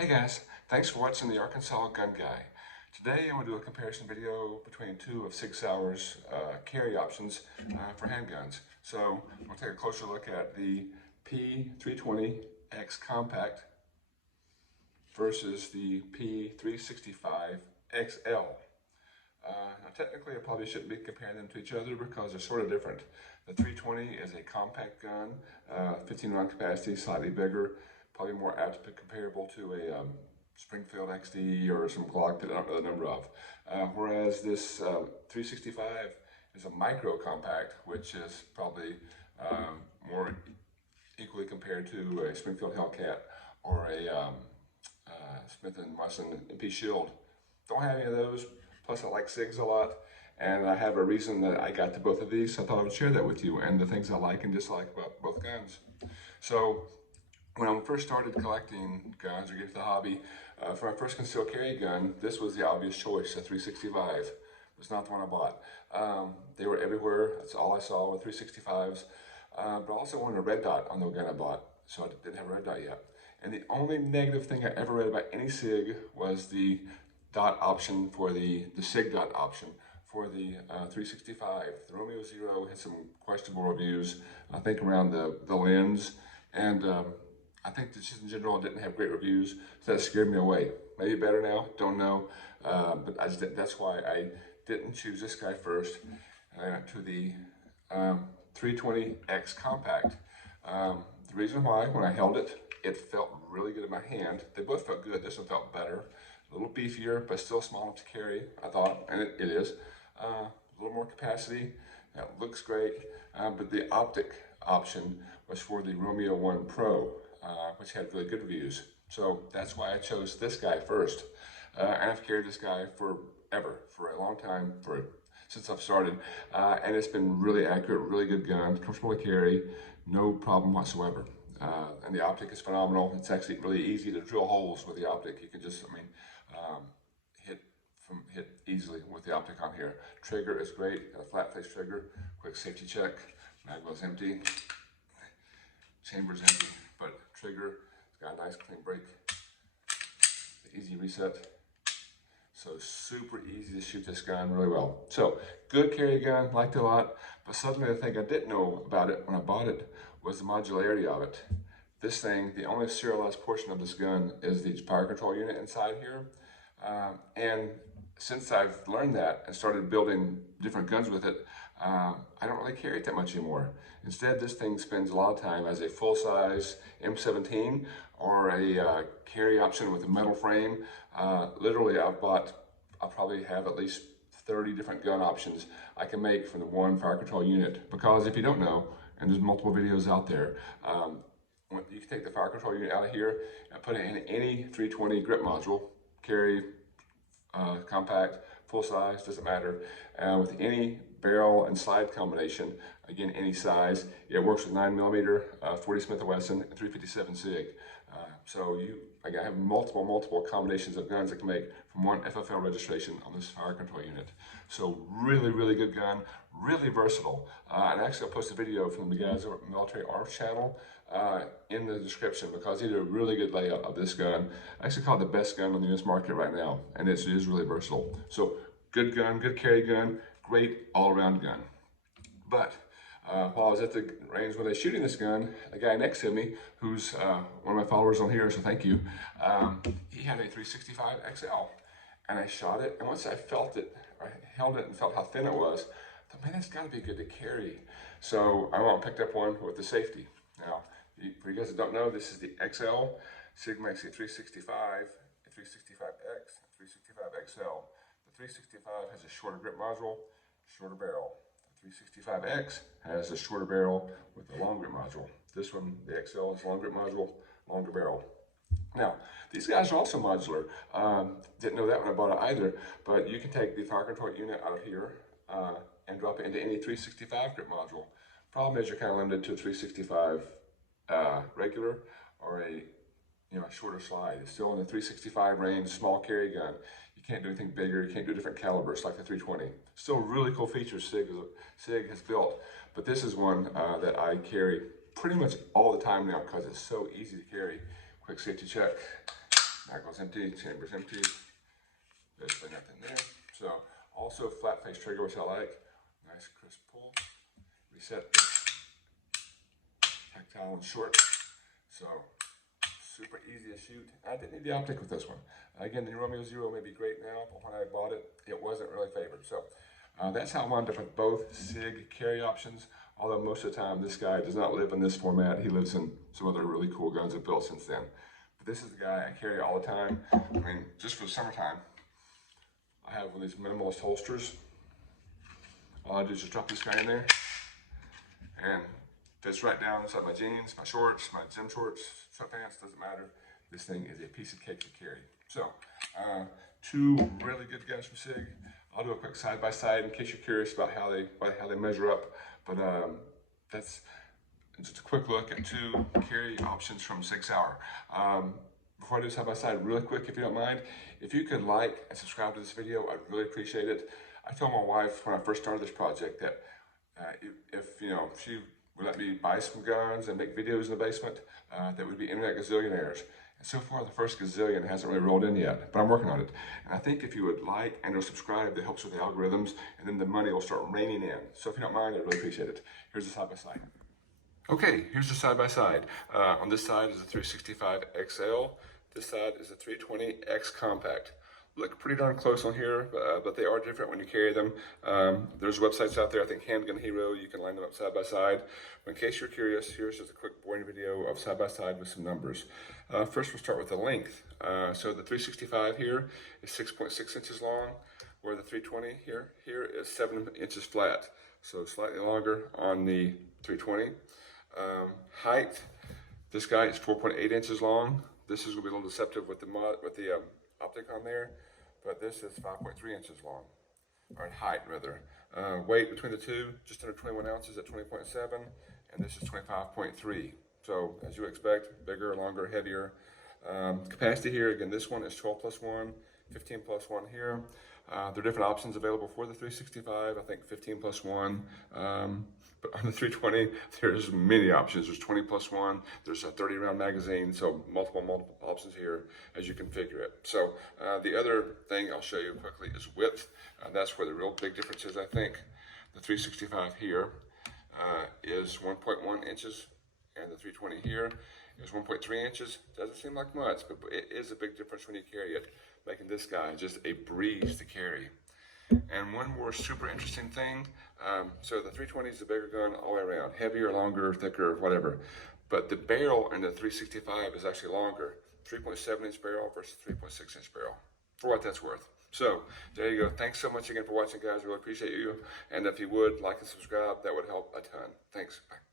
Hey guys, thanks for watching the Arkansas Gun Guy. Today I'm going to do a comparison video between two of Sig Sauer's carry options for handguns. So we'll take a closer look at the P320X Compact versus the P365 XL. Now technically I probably shouldn't be comparing them to each other because they're sort of different. The 320 is a compact gun, 15 round capacity, slightly bigger, probably more apt to be comparable to a Springfield XD or some Glock that I don't know the number of. Whereas this 365 is a micro compact, which is probably more equally compared to a Springfield Hellcat or a Smith & Wesson MP Shield. Don't have any of those. Plus I like SIGs a lot, and I have a reason that I got to both of these, so I thought I would share that with you and the things I like and dislike about both guns. So when I first started collecting guns or get into the hobby, for my first concealed carry gun, this was the obvious choice, a 365. It was not the one I bought. They were everywhere. That's all I saw were 365s. But I also wanted a red dot on the gun I bought, so I didn't have a red dot yet. And the only negative thing I ever read about any SIG was the dot option for the SIG dot option for the 365. The Romeo Zero had some questionable reviews, I think around the lens, and I think that just in general didn't have great reviews, so that scared me away. Maybe better now, don't know, but that's why I didn't choose this guy first. I went to the 320X Compact. The reason why, when I held it, it felt really good in my hand. They both felt good. This one felt better. A little beefier, but still small enough to carry, I thought, and it is. A little more capacity. It looks great, but the optic option was for the Romeo 1 Pro, which had really good reviews. So that's why I chose this guy first. And I've carried this guy forever, for a long time, since I've started. And it's been really accurate, really good gun, comfortable to carry, no problem whatsoever. And the optic is phenomenal. It's actually really easy to drill holes with the optic. You can just, hit easily with the optic on here. Trigger is great, got a flat face trigger, quick safety check. Mag was empty, chamber's empty, but trigger, it's got a nice clean break. Easy reset. So super easy to shoot this gun really well. So good carry gun, liked it a lot, but suddenly the thing I didn't know about it when I bought it was the modularity of it. This thing, the only serialized portion of this gun is the power control unit inside here. And since I've learned that and started building different guns with it, I don't really carry it that much anymore. Instead, this thing spends a lot of time as a full-size M17 or a carry option with a metal frame. Literally, I'll probably have at least 30 different gun options I can make from the one fire control unit. Because if you don't know, and there's multiple videos out there, you can take the fire control unit out of here and put it in any 320 grip module, carry, compact, full size, doesn't matter. With any barrel and slide combination, again, any size, it works with 9mm, 40 Smith & Wesson, and 357 SIG. So I have multiple combinations of guns I can make from one FFL registration on this fire control unit. So really good gun, really versatile. And actually I'll post a video from the guys over at Military Arms channel in the description, because he did a really good layout of this gun. I actually call it the best gun on the US market right now, and it is really versatile. So good gun, good carry gun, great all-around gun. But while I was at the range when I was shooting this gun, the guy next to me, who's one of my followers on here, so thank you, he had a 365 XL, and I shot it, and once I felt it, I held it and felt how thin it was, I thought, man, that's got to be good to carry. So I went and picked up one with the safety. Now, for you guys that don't know, this is the XL. SIG makes a 365, a 365X, a 365XL. The 365 has a shorter grip module, shorter barrel. 365X has a shorter barrel with a long grip module. This one, the XL, is long grip module, longer barrel. Now, these guys are also modular. Didn't know that when I bought it either, but you can take the fire control unit out of here and drop it into any 365 grip module. Problem is you're kind of limited to a 365 regular or a shorter slide. It's still in the 365 range, small carry gun. You can't do anything bigger, you can't do different calibers like the 320. Still really cool features SIG has built, but this is one that I carry pretty much all the time now because it's so easy to carry. Quick safety check. Magle's empty, chamber's empty. Basically nothing there. So also flat face trigger, which I like. Nice crisp pull. Reset. Tactile and short. So super easy to shoot. I didn't need the optic with this one. Again, the Romeo Zero may be great now, but when I bought it, it wasn't really favored. So that's how I wound up with both Sig carry options. Although most of the time, this guy does not live in this format. He lives in some other really cool guns I've built since then. But this is the guy I carry all the time. I mean, just for the summertime, I have one of these minimalist holsters. All I do is just drop this guy in there, and fits right down inside my jeans, my shorts, my gym shorts, sweatpants, doesn't matter. This thing is a piece of cake to carry. So, two really good guns from Sig. I'll do a quick side-by-side in case you're curious about how they measure up. But that's just a quick look at two carry options from Sig Sauer. Before I do side-by-side, really quick, if you don't mind, if you could like and subscribe to this video, I'd really appreciate it. I told my wife when I first started this project that if she would let me buy some guns and make videos in the basement, that would be internet gazillionaires. And so far, the first gazillion hasn't really rolled in yet, but I'm working on it. And I think if you would like and or subscribe, that helps with the algorithms, and then the money will start raining in. So if you don't mind, I'd really appreciate it. Here's the side-by-side. Okay, here's the side-by-side. On this side is a 365 XL. This side is a 320 X Compact. Look pretty darn close on here, but they are different when you carry them. There's websites out there, I think Handgun Hero, you can line them up side by side. But in case you're curious, here's just a quick boring video of side by side with some numbers. First we'll start with the length. So the 365 here is 6.6 inches long, where the 320 here is 7 inches flat. So slightly longer on the 320. Height, this guy is 4.8 inches long. This is going to be a little deceptive with the optic on there, but this is 5.3 inches long, or in height rather. Weight between the two, just under 21 ounces at 20.7, and this is 25.3. So as you expect, bigger, longer, heavier. Capacity here, again, this one is 12 plus 1, 15 plus 1 here. There are different options available for the 365, I think 15 plus 1. But on the 320, there's many options. There's 20 plus 1, there's a 30 round magazine, so multiple options here as you configure it. So the other thing I'll show you quickly is width. That's where the real big difference is, I think. The 365 here is 1.1 inches, and the 320 here is 1.3 inches. Doesn't seem like much, but it is a big difference when you carry it, making this guy just a breeze to carry. And one more super interesting thing, so the 320 is a bigger gun all the way around, heavier, longer, thicker, whatever. But the barrel in the 365 is actually longer, 3.7 inch barrel versus 3.6 inch barrel, for what that's worth. So there you go. Thanks so much again for watching, guys. Really appreciate you. And if you would like and subscribe, that would help a ton. Thanks. Bye.